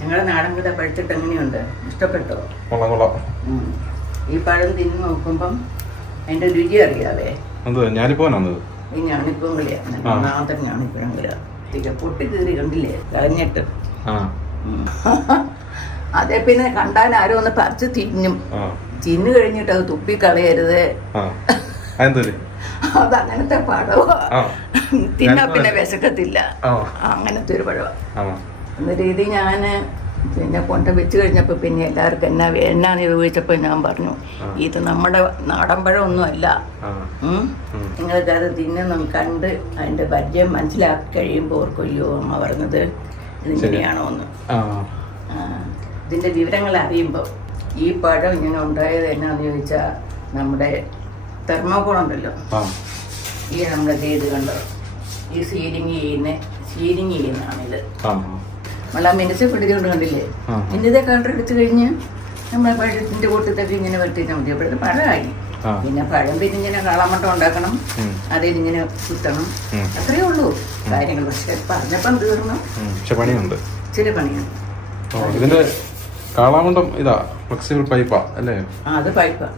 ഞങ്ങളുടെ നാടൻ കൂടെ പഴുത്തിട്ട് എങ്ങനെയുണ്ട്? ഇഷ്ടപ്പെട്ടോ? കൊള്ളാം. ഈ പഴം തിന്ന് നോക്കുമ്പം അതിന്റെ രുചി അറിയാവേ. ഞാനിപ്പോനാന്നത് ഈ ഞാണിപ്പം കളിയാണ്. ഒന്നാമത്തെ ഞാണിപ്പം കളിയാ. പൊട്ടി കീറി കണ്ടില്ലേ കളഞ്ഞിട്ട്. അതേ പിന്നെ കണ്ടാൽ ആരും ഒന്ന് പറിച്ച് തിന്നും. തിന്നു കഴിഞ്ഞിട്ട് അത് തുപ്പി കളയരുത്. അതങ്ങനത്തെ പഴവാ. തിന്നാ പിന്നെ വിശക്കത്തില്ല. അങ്ങനത്തെ ഒരു പഴവാ. എന്ന രീതി ഞാന് പിന്നെ കൊണ്ട് വെച്ച് കഴിഞ്ഞപ്പോൾ പിന്നെ എല്ലാവർക്കും എന്നാന്ന് ചോദിച്ചപ്പോൾ ഞാൻ പറഞ്ഞു, ഇത് നമ്മുടെ നാടൻ പഴമൊന്നുമല്ല. നിങ്ങൾക്ക് അത് തിന്നും കണ്ട് അതിന്റെ പരിചയം മനസ്സിലാക്കി കഴിയുമ്പോൾ ഓർക്കൊയ്യോ അമ്മ പറഞ്ഞത് ഇതിങ്ങനെയാണോ എന്ന്. ഇതിന്റെ വിവരങ്ങൾ അറിയുമ്പോൾ ഈ പഴം ഇങ്ങനെ ഉണ്ടായത് എന്നാന്ന് ചോദിച്ചാൽ നമ്മുടെ തെർമോകോൾ ഉണ്ടല്ലോ, ഈ നമ്മുടെ ഇത് കണ്ടോ, ഈ സീലിംഗ് ചെയ്യുന്നതാണിത്. നമ്മളാ മിനിച്ച് പിടിച്ചുകൊണ്ട് കണ്ടില്ലേ, ഇതിന്റെ കളർ എടുത്തു കഴിഞ്ഞ് നമ്മളെ പഴത്തിന്റെ കൂട്ടത്തൊക്കെ ഇങ്ങനെ വെട്ടിച്ചാൽ മതി. അപ്പോഴത്തെ പഴമായി. പിന്നെ പഴം പിന്നെ ഇങ്ങനെ കാളാമട്ടം ഉണ്ടാക്കണം, അതിലിങ്ങനെ കുത്തണം, അത്രയേ ഉള്ളൂ കാര്യങ്ങൾ. പക്ഷെ പറഞ്ഞപ്പം തീർന്നു. ഇച്ചിരി പണിയുണ്ട്. ഇതിന്റെ കാളാമണ്ടം ഇതാ ഫ്ലെക്സിബിൾ പൈപ്പാ അല്ലേ? അത് പൈപ്പാ.